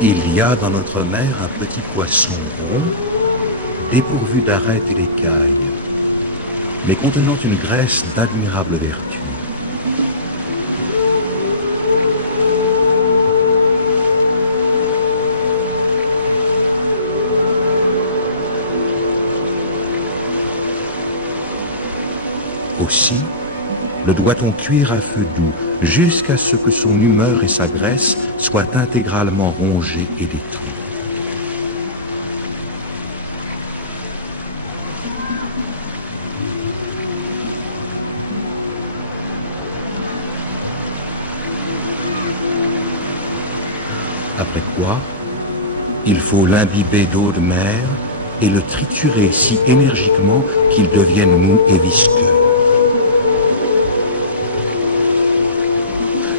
Il y a dans notre mer un petit poisson rond, dépourvu d'arêtes et d'écailles, mais contenant une graisse d'admirable vertu. Aussi, le doit-on cuire à feu doux jusqu'à ce que son humeur et sa graisse soient intégralement rongées et détruites. Après quoi, il faut l'imbiber d'eau de mer et le triturer si énergiquement qu'il devienne mou et visqueux.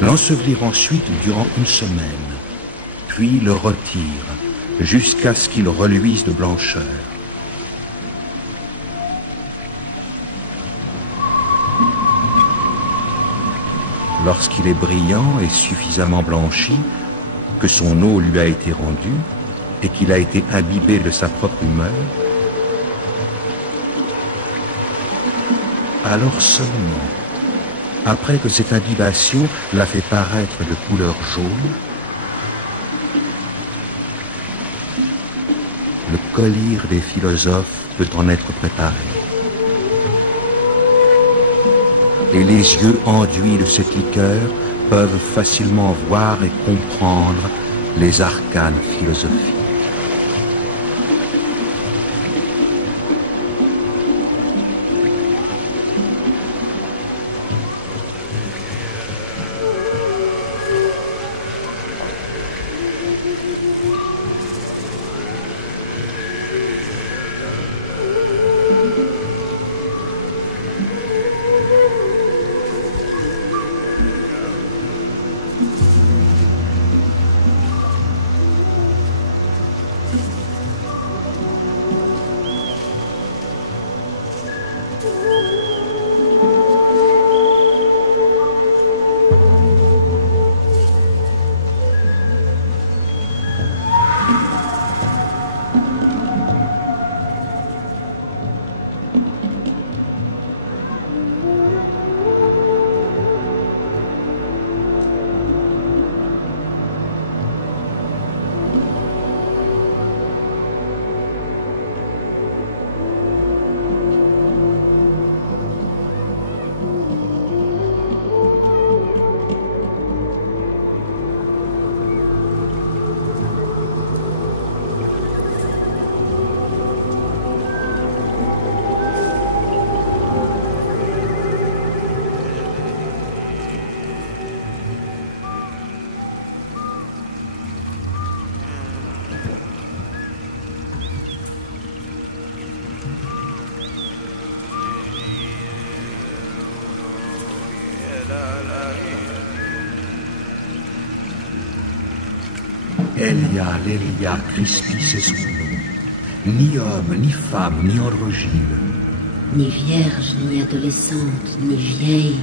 L'ensevelir ensuite durant une semaine, puis le retire jusqu'à ce qu'il reluise de blancheur. Lorsqu'il est brillant et suffisamment blanchi, que son eau lui a été rendue et qu'il a été imbibé de sa propre humeur, alors seulement, après que cette imbibation l'a fait paraître de couleur jaune, le collyre des philosophes peut en être préparé. Et les yeux enduits de cette liqueur peuvent facilement voir et comprendre les arcanes philosophiques. Elia, Lélia, Crispis, c'est son nom. Ni homme, ni femme, ni androgyne. Ni vierge, ni adolescente, ni vieille,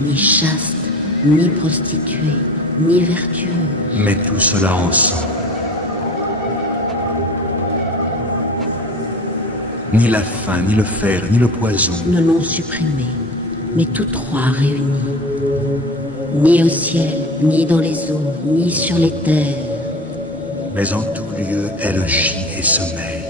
ni chaste, ni prostituée, ni vertueuse. Mais tout cela ensemble. Ni la faim, ni le fer, ni le poison. Ne l'ont supprimé, mais tous trois réunis. Ni au ciel, ni dans les eaux, ni sur les terres. Mais en tout lieu, elle gît et sommeille.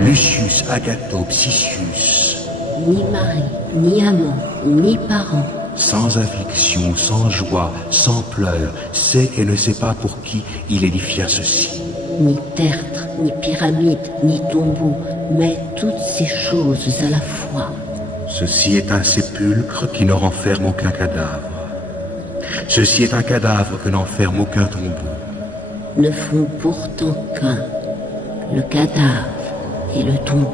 Lucius, Agatho, Psicius. Ni mari, ni amant, ni parent. Sans affliction, sans joie, sans pleurs, sait et ne sait pas pour qui il édifia ceci. Ni tertre, ni pyramide, ni tombeau, mais toutes ces choses à la fois. Ceci est un sépulcre qui ne renferme aucun cadavre. Ceci est un cadavre que n'enferme aucun tombeau. Ne font pourtant qu'un, le cadavre et le tombeau.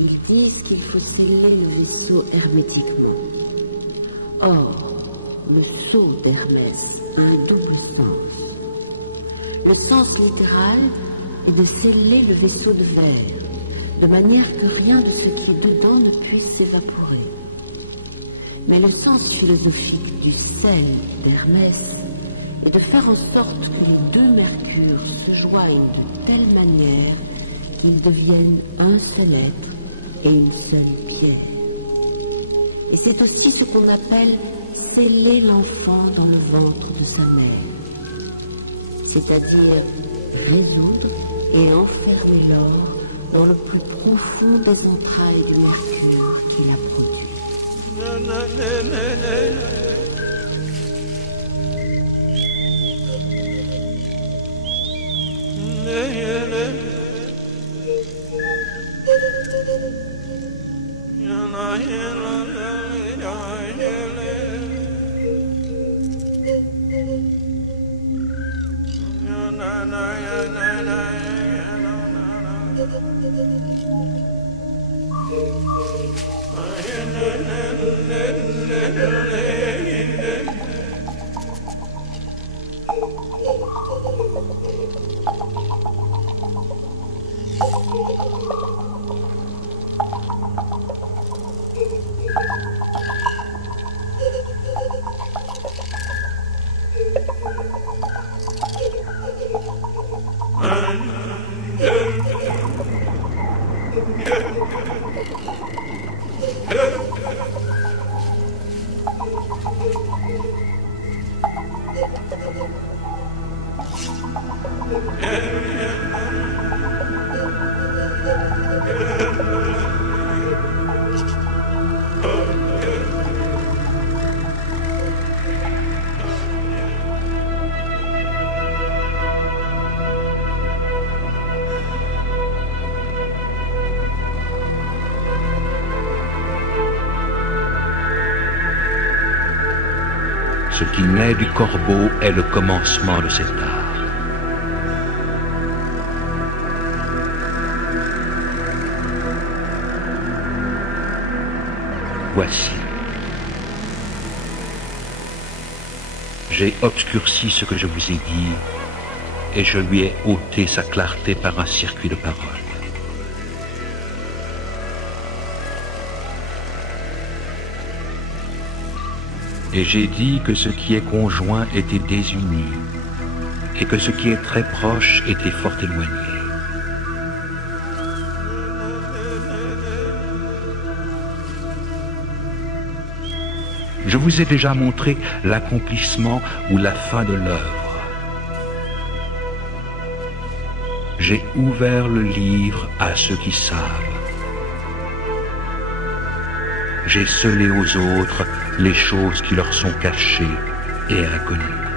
Ils disent qu'il faut sceller le vaisseau hermétiquement. Or, le sceau d'Hermès a un double sens. Le sens littéral est de sceller le vaisseau de verre, de manière que rien de ce qui est dedans ne puisse s'évaporer. Mais le sens philosophique du sel d'Hermès est de faire en sorte que les deux mercures se joignent de telle manière qu'ils deviennent un seul être et une seule pierre. Et c'est aussi ce qu'on appelle sceller l'enfant dans le ventre de sa mère, c'est-à-dire résoudre et enfermer l'or dans le plus profond des entrailles du mercure qui l'a produit. Ce qui naît du corbeau est le commencement de cet art. Voici. J'ai obscurci ce que je vous ai dit et je lui ai ôté sa clarté par un circuit de paroles. Et j'ai dit que ce qui est conjoint était désuni, et que ce qui est très proche était fort éloigné. Je vous ai déjà montré l'accomplissement ou la fin de l'œuvre. J'ai ouvert le livre à ceux qui savent. J'ai scellé aux autres les choses qui leur sont cachées et inconnues.